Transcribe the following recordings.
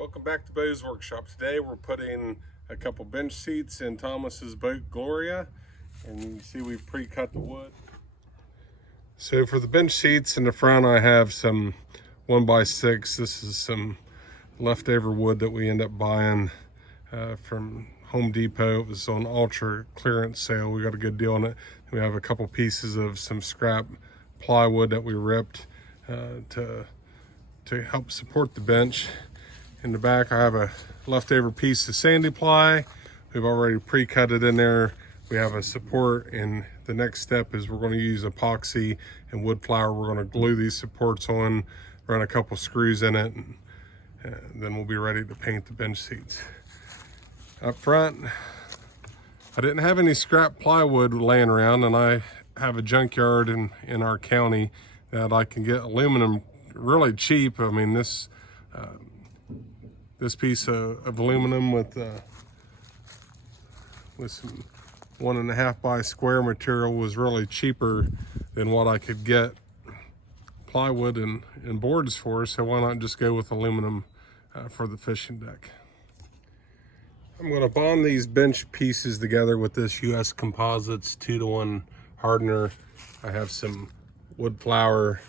Welcome back to Beau's Workshop. Today we're putting a couple bench seats in Thomas's boat Gloria, and you see we've pre-cut the wood. So for the bench seats in the front, I have some 1x6. This is some leftover wood that we end up buying from Home Depot. It was on ultra clearance sale. We got a good deal on it. We have a couple pieces of some scrap plywood that we ripped to help support the bench. In the back, I have a leftover piece of sandy ply. We've already pre-cut it in there. We have a support, and the next step is we're going to use epoxy and wood flour. We're going to glue these supports on, run a couple screws in it, and then we'll be ready to paint the bench seats. Up front, I didn't have any scrap plywood laying around, and I have a junkyard in our county that I can get aluminum really cheap. I mean, this piece of aluminum with some 1.5 by square material was really cheaper than what I could get plywood and boards for, so why not just go with aluminum for the fishing deck. I'm going to bond these bench pieces together with this US Composites 2-to-1 hardener. I have some wood flour.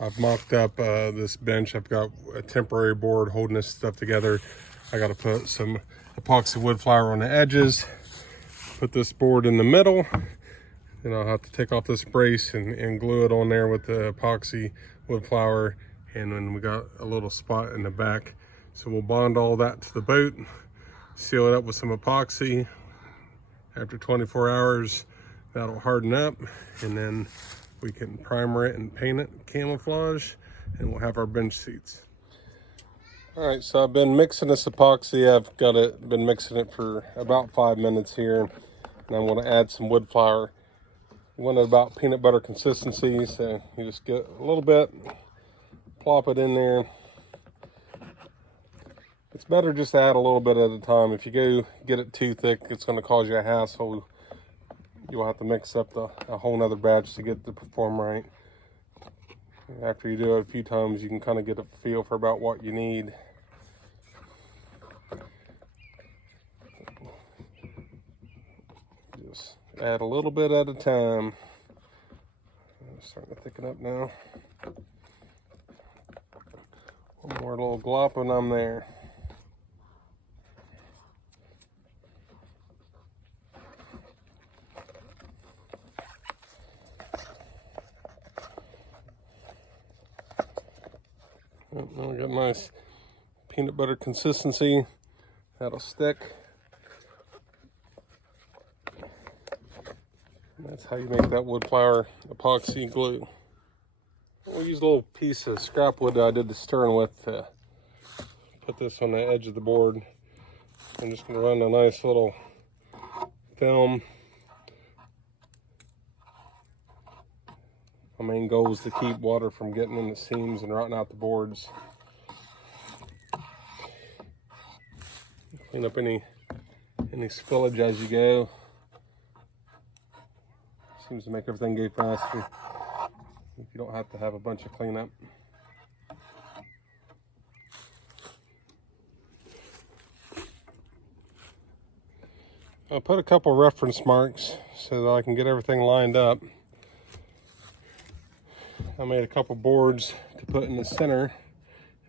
I've mocked up this bench. I've got a temporary board holding this stuff together. I got to put some epoxy wood flour on the edges, put this board in the middle, and I'll have to take off this brace and glue it on there with the epoxy wood flour. And then we got a little spot in the back. So we'll bond all that to the boat, seal it up with some epoxy. After 24 hours, that'll harden up, and then we can primer it and paint it camouflage, and we'll have our bench seats. All right, so I've been mixing this epoxy. I've been mixing it for about 5 minutes here, and I'm going to add some wood flour. You want it about peanut butter consistency, so you just get a little bit, plop it in there. It's better just to add a little bit at a time. If you go get it too thick, it's going to cause you a hassle. You'll have to mix up a whole nother batch to get it to perform right. After you do it a few times, you can kind of get a feel for about what you need. Just add a little bit at a time. It's starting to thicken up now. One more little glop and I'm there. Now we got nice peanut butter consistency. That'll stick. And that's how you make that wood flour epoxy glue. We'll use a little piece of scrap wood that I did the stirring with to put this on the edge of the board. I'm just going to run a nice little film. My main goal is to keep water from getting in the seams and rotting out the boards. Clean up any spillage as you go. Seems to make everything go faster if you don't have to have a bunch of cleanup. I'll put a couple reference marks so that I can get everything lined up. I made a couple boards to put in the center,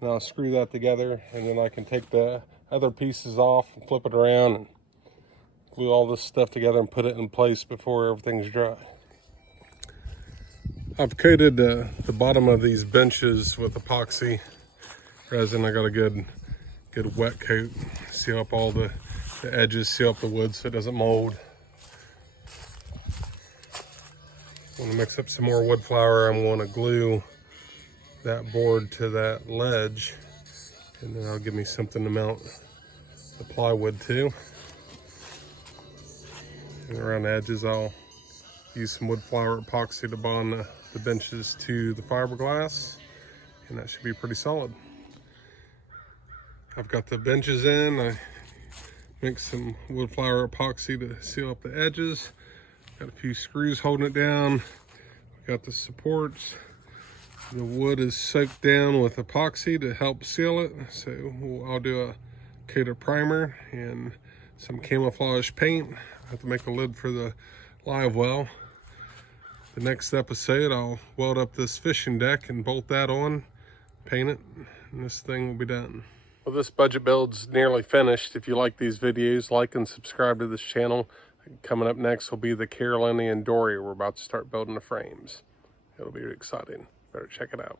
and I'll screw that together, and then I can take the other pieces off and flip it around and glue all this stuff together and put it in place before everything's dry. I've coated the bottom of these benches with epoxy resin. I got a good wet coat, seal up all the edges, seal up the wood so it doesn't mold. I'm going to mix up some more wood flour. I'm going to glue that board to that ledge, and then that'll give me something to mount the plywood to. And around the edges, I'll use some wood flour epoxy to bond the benches to the fiberglass, and that should be pretty solid. I've got the benches in. I mixed some wood flour epoxy to seal up the edges. Got a few screws holding it down. Got the supports. The wood is soaked down with epoxy to help seal it. So I'll do a coat of primer and some camouflage paint. I have to make a lid for the live well. The next episode, I'll weld up this fishing deck and bolt that on, paint it, and this thing will be done. Well, this budget build's nearly finished. If you like these videos, like and subscribe to this channel. Coming up next will be the Carolinian Dory. We're about to start building the frames. It'll be exciting. Better check it out.